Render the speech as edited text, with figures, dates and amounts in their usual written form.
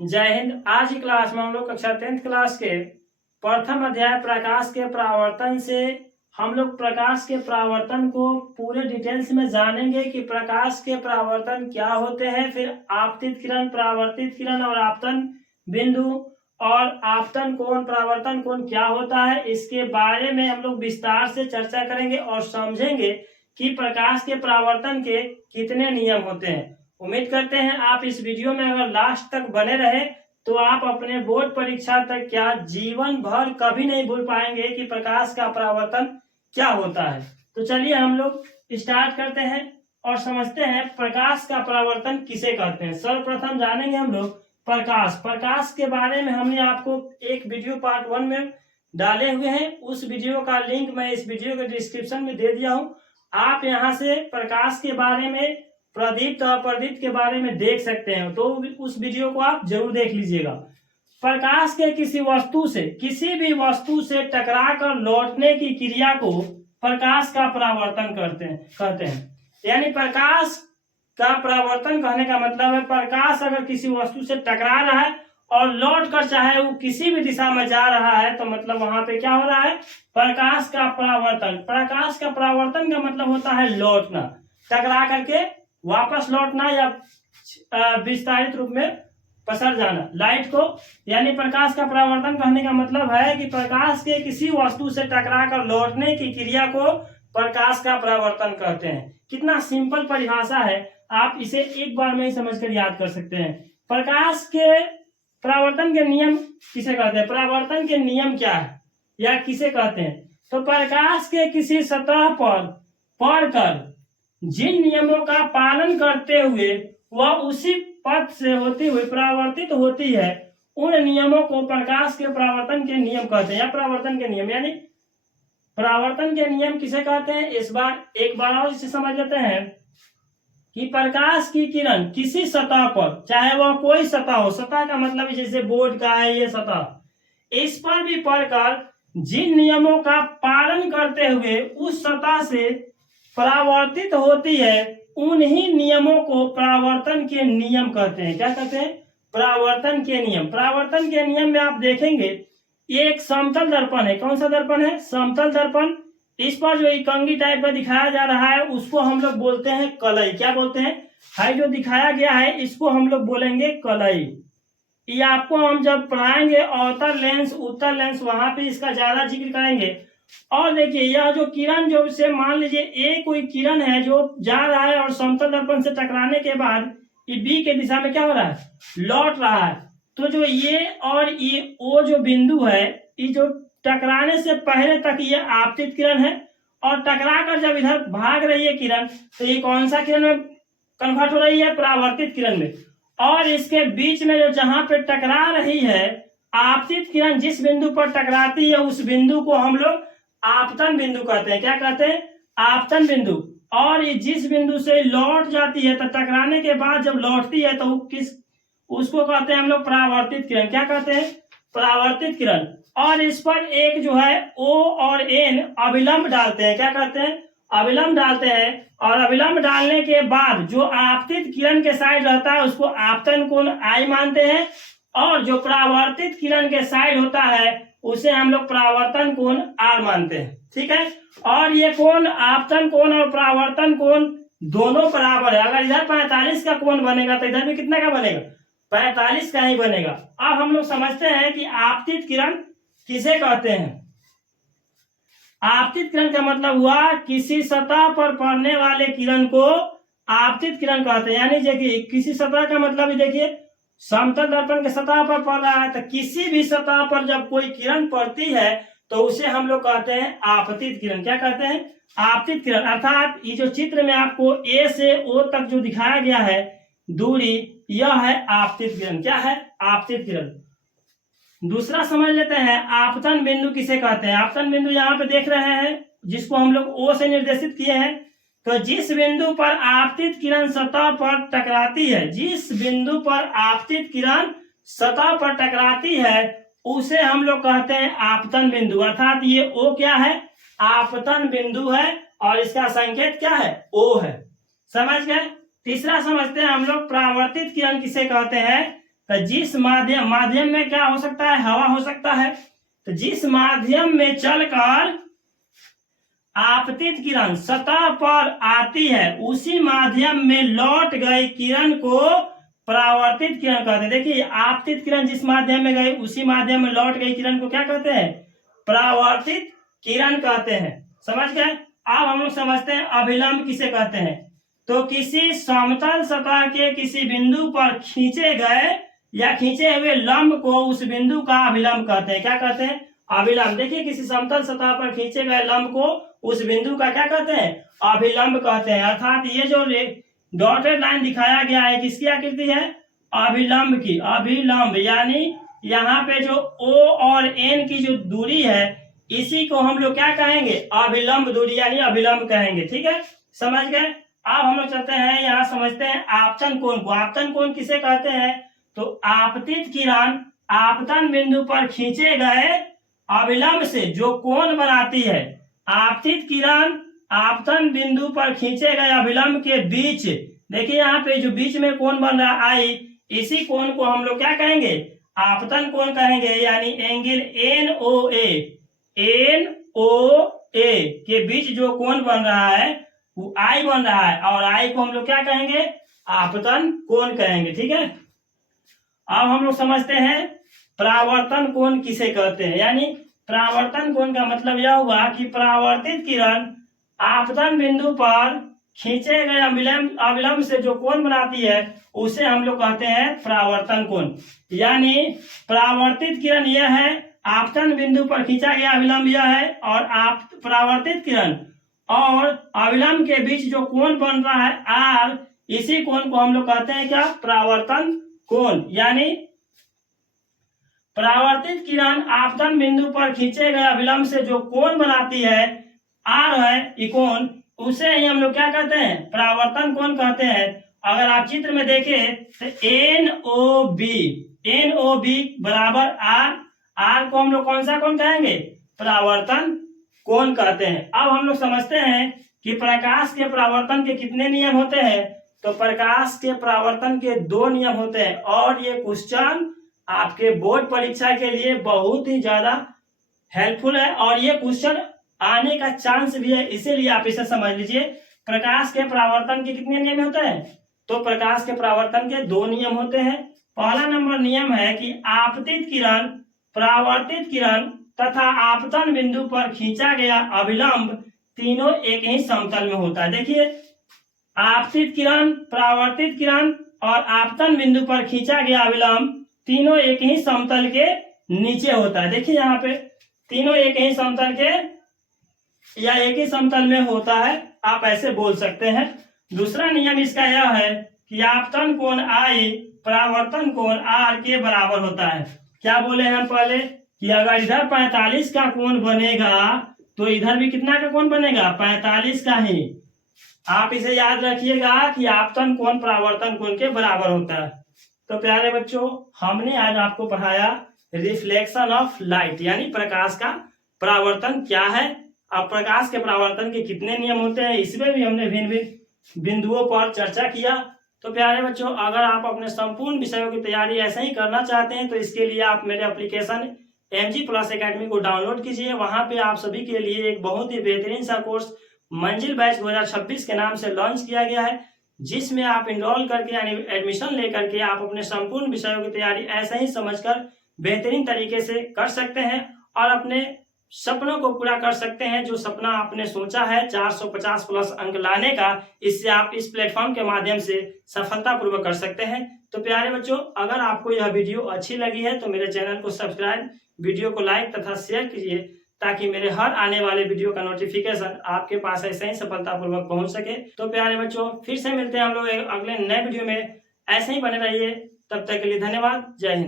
जय हिंद। आज की क्लास में हम लोग कक्षा 10th क्लास के प्रथम अध्याय प्रकाश के परावर्तन से हम लोग प्रकाश के परावर्तन को पूरे डिटेल्स में जानेंगे कि प्रकाश के परावर्तन क्या होते हैं, फिर आपतित किरण, परावर्तित किरण और आपतन बिंदु और आपतन कोण, परावर्तन कोण क्या होता है, इसके बारे में हम लोग विस्तार से चर्चा करेंगे और समझेंगे कि प्रकाश के परावर्तन के कितने नियम होते हैं। उम्मीद करते हैं आप इस वीडियो में अगर लास्ट तक बने रहे तो आप अपने बोर्ड परीक्षा तक क्या जीवन भर कभी नहीं भूल पाएंगे कि प्रकाश का परावर्तन क्या होता है। तो चलिए हम लोग स्टार्ट करते हैं और समझते हैं प्रकाश का परावर्तन किसे कहते हैं। सर्वप्रथम जानेंगे हम लोग प्रकाश के बारे में हमने आपको एक वीडियो पार्ट 1 में डाले हुए हैं। उस वीडियो का लिंक मैं इस वीडियो के डिस्क्रिप्शन में दे दिया हूं। आप यहां से प्रकाश के बारे में, प्रदीप्त और अप्रदीप्त के बारे में देख सकते हैं, तो उस वीडियो को आप जरूर देख लीजिएगा। प्रकाश के किसी भी वस्तु से टकराकर लौटने की क्रिया को प्रकाश का परावर्तन कहते हैं। यानी प्रकाश का परावर्तन कहने का मतलब है प्रकाश अगर किसी वस्तु से टकरा रहा है और लौट कर चाहे वो किसी भी दिशा में जा रहा है तो मतलब वहां पे क्या हो रहा है, प्रकाश का परावर्तन। प्रकाश का परावर्तन का मतलब होता है लौटना, टकरा करके वापस लौटना या विस्तारित रूप में पसर जाना लाइट को। यानी प्रकाश का परावर्तन कहने का मतलब है कि प्रकाश के किसी वस्तु से टकराकर लौटने की क्रिया को प्रकाश का परावर्तन कहते हैं। कितना सिंपल परिभाषा है, आप इसे एक बार में ही समझकर याद कर सकते हैं। प्रकाश के परावर्तन के नियम किसे कहते हैं, परावर्तन के नियम क्या है या किसे कहते हैं। तो प्रकाश के किसी सतह पर पड़कर जिन नियमों का पालन करते हुए वह उसी पथ से होती हुई परावर्तित होती है, उन नियमों को प्रकाश के परावर्तन के नियम कहते हैं या परावर्तन के नियम। यानी परावर्तन के नियम किसे कहते हैं, एक बार और इसे समझ लेते हैं कि प्रकाश की किरण किसी सतह पर, चाहे वह कोई सतह हो, सतह का मतलब जैसे बोर्ड का है ये सतह, इस पर भी पड़कर जिन नियमों का पालन करते हुए उस सतह से परावर्तित होती है, उन्हीं नियमों को परावर्तन के नियम कहते हैं। क्या कहते हैं, परावर्तन के नियम। परावर्तन के नियम में आप देखेंगे ये एक समतल दर्पण है। कौन सा दर्पण है, समतल दर्पण। इस पर जो इकंगी टाइप का दिखाया जा रहा है उसको हम लोग बोलते हैं कलई। क्या बोलते हैं, हाई जो दिखाया गया है इसको हम लोग बोलेंगे कलई। ये आपको हम जब पढ़ाएंगे अवतल लेंस, उत्तल लेंस, वहां पे इसका ज्यादा जिक्र करेंगे। और देखिए यह जो किरण, जो से मान लीजिए ए कोई किरण है जो जा रहा है और समतल दर्पण से टकराने के बाद ये बी के दिशा में क्या हो रहा है, लौट रहा है। तो जो ये और ये ओ जो बिंदु है, ये जो टकराने से पहले तक ये आपतित किरण है और टकरा कर जब इधर भाग रही है किरण तो ये कौन सा किरण में कन्वर्ट हो रही है, परावर्तित किरण में। और इसके बीच में जो जहां पे टकरा रही है आपतित किरण, जिस बिंदु पर टकराती है उस बिंदु को हम लोग आपतन बिंदु कहते हैं। क्या कहते हैं, आपतन बिंदु। और ये जिस बिंदु से लौट जाती है तो टकराने के बाद जब लौटती है तो उसको कहते हैं हम लोग परावर्तित किरण। क्या कहते हैं, परावर्तित किरण। और इस पर एक जो है O और N अविलंब डालते हैं। क्या कहते हैं, अविलंब डालते हैं। और अविलंब डालने के बाद जो आपतित किरण के साइड रहता है उसको आपतन कोण I मानते हैं और जो परावर्तित किरण के साइड होता है उसे हम लोग परावर्तन कोण R मानते हैं। ठीक है। और ये कोण, आपतन कोण और परावर्तन कोण दोनों बराबर है। अगर इधर 45 का कोण बनेगा तो इधर भी कितना का बनेगा, 45 का ही बनेगा। अब हम लोग समझते हैं कि आपतित किरण किसे कहते हैं। आपतित किरण का मतलब हुआ किसी सतह पर पड़ने वाले किरण को आपतित किरण कहते हैं। यानी देखिए किसी सतह का मतलब ही देखिए समतल दर्पण के सतह पर पड़ रहा है तो किसी भी सतह पर जब कोई किरण पड़ती है तो उसे हम लोग कहते हैं आपतित किरण। क्या कहते हैं, आपतित किरण। अर्थात ये जो चित्र में आपको ए से ओ तक जो दिखाया गया है दूरी, यह है आपतित किरण। क्या है, आपतित किरण। दूसरा समझ लेते हैं आपतन बिंदु किसे कहते हैं। आपतन बिंदु यहाँ पे देख रहे हैं जिसको हम लोग ओ से निर्देशित किए हैं। तो जिस बिंदु पर आपतित किरण सतह पर टकराती है, जिस बिंदु पर आपतित किरण सतह पर टकराती है उसे हम लोग कहते हैं आपतन बिंदु। अर्थात ये O क्या है, आपतन बिंदु है और इसका संकेत क्या है, O है। समझ गए। तीसरा समझते हैं हम लोग परावर्तित किरण किसे कहते हैं। तो जिस माध्यम में क्या हो सकता है, हवा हो सकता है। तो जिस माध्यम में चलकर आपतित किरण सतह पर आती है, उसी माध्यम में लौट गई किरण को परावर्तित किरण कहते हैं। देखिए, आपतित किरण जिस माध्यम में गई, उसी माध्यम में लौट गई किरण को क्या कहते हैं, परावर्तित किरण कहते हैं। समझ गए। अब हम लोग समझते हैं अभिलंब किसे कहते हैं। तो किसी समतल सतह के किसी बिंदु पर खींचे गए या खींचे हुए लंब को उस बिंदु का अभिलंब कहते हैं। क्या कहते हैं, अभिलंब। देखिए, किसी समतल सतह पर खींचे गए लंब को उस बिंदु का क्या कहते हैं, अभिलंब कहते हैं। अर्थात ये जो डॉटेड लाइन दिखाया गया है, किसकी आकृति है, अभिलंब की। अभिलंब यानी यहाँ पे जो O और N की जो दूरी है, इसी को हम लोग क्या कहेंगे, अभिलंब दूरी यानी अभिलंब कहेंगे। ठीक है, समझ गए। अब हम लोग चलते हैं, यहाँ समझते हैं आपतन कोण को। आपतन कोण किसे कहते हैं, तो आपतित किरण आपतन बिंदु पर खींचे गए अभिलंब से जो कोण बनाती है, आपतित किरण आपतन बिंदु पर खींचे गए अभिलंब के बीच, देखिए यहाँ पे जो बीच में कोण बन रहा है आई, इसी कोण को हम लोग क्या कहेंगे, आपतन कोण कहेंगे। यानी एंगल NOA के बीच जो कोण बन रहा है वो आई बन रहा है, और आई को हम लोग क्या कहेंगे, आपतन कोण कहेंगे। ठीक है, अब हम लोग समझते हैं परावर्तन कोण किसे कहते हैं। यानी परावर्तन कोण का मतलब यह हुआ कि परावर्तित किरण आपतन बिंदु पर खींचे गए अभिलंब से जो कोण बनाती है, उसे हम लोग कहते हैं परावर्तन कोण। यानी परावर्तित किरण यह है, आपतन बिंदु पर खींचा गया अभिलंब यह है, और परावर्तित किरण और अभिलंब के बीच जो कोण बन रहा है R, इसी कोण को हम लोग कहते हैं क्या, परावर्तन कोण। यानी परावर्तित किरण आपतन बिंदु पर खींचे गए अभिलंब से जो कोण बनाती है, R है ये कोण, उसे ही हम लोग क्या कहते हैं, परावर्तन कोण कहते हैं। अगर आप चित्र में देखें तो NOB बराबर R को हम लोग कौन सा कोण कहेंगे, परावर्तन कोण कहते हैं। अब हम लोग समझते हैं कि प्रकाश के परावर्तन के कितने नियम होते हैं। तो प्रकाश के परावर्तन के 2 नियम होते हैं, और ये क्वेश्चन आपके बोर्ड परीक्षा के लिए बहुत ही ज्यादा हेल्पफुल है, और ये क्वेश्चन आने का चांस भी है, इसीलिए आप इसे समझ लीजिए। प्रकाश के परावर्तन के कितने नियम होते हैं, तो प्रकाश के परावर्तन के 2 नियम होते हैं। पहला नंबर नियम है कि आपतित किरण, परावर्तित किरण तथा आपतन बिंदु पर खींचा गया अभिलंब तीनों एक ही समतल में होता है। देखिए, आपतित किरण, परावर्तित किरण और आपतन बिंदु पर खींचा गया अभिलंब तीनों एक ही समतल के नीचे होता है। देखिए यहाँ पे तीनों एक ही समतल के या एक ही समतल में होता है, आप ऐसे बोल सकते हैं। दूसरा नियम इसका यह है कि आपतन कोण I परावर्तन कोण R के बराबर होता है। क्या बोले हम पहले कि अगर इधर 45 का कोण बनेगा तो इधर भी कितना का कोण बनेगा, 45 का ही। आप इसे याद रखिएगा कि आपतन कोण परावर्तन कोण के बराबर होता है। तो प्यारे बच्चों, हमने आज आपको पढ़ाया रिफ्लेक्शन ऑफ लाइट, यानी प्रकाश का परावर्तन क्या है। अब प्रकाश के परावर्तन के कितने नियम होते हैं, इसमें भी हमने भिन्न भिन्न बिंदुओं पर चर्चा किया। तो प्यारे बच्चों, अगर आप अपने संपूर्ण विषयों की तैयारी ऐसे ही करना चाहते हैं, तो इसके लिए आप मेरे एप्लीकेशन MG+ एकेडमी को डाउनलोड कीजिए। वहां पे आप सभी के लिए एक बहुत ही बेहतरीन सा कोर्स मंजिल बैच 2026 के नाम से लॉन्च किया गया है, जिसमें आप इनरोल करके यानी एडमिशन लेकर के आप अपने संपूर्ण विषयों की तैयारी ऐसे ही समझकर बेहतरीन तरीके से कर सकते हैं, और अपने सपनों को पूरा कर सकते हैं। जो सपना आपने सोचा है 450+ अंक लाने का, इससे आप इस प्लेटफॉर्म के माध्यम से सफलतापूर्वक कर सकते हैं। तो प्यारे बच्चों, अगर आपको यह वीडियो अच्छी लगी है तो मेरे चैनल को सब्सक्राइब, वीडियो को लाइक तथा शेयर कीजिए, ताकि मेरे हर आने वाले वीडियो का नोटिफिकेशन आपके पास ऐसे ही सफलतापूर्वक पहुंच सके। तो प्यारे बच्चों, फिर से मिलते हैं हम लोग अगले नए वीडियो में। ऐसे ही बने रहिए, तब तक के लिए धन्यवाद। जय हिंद।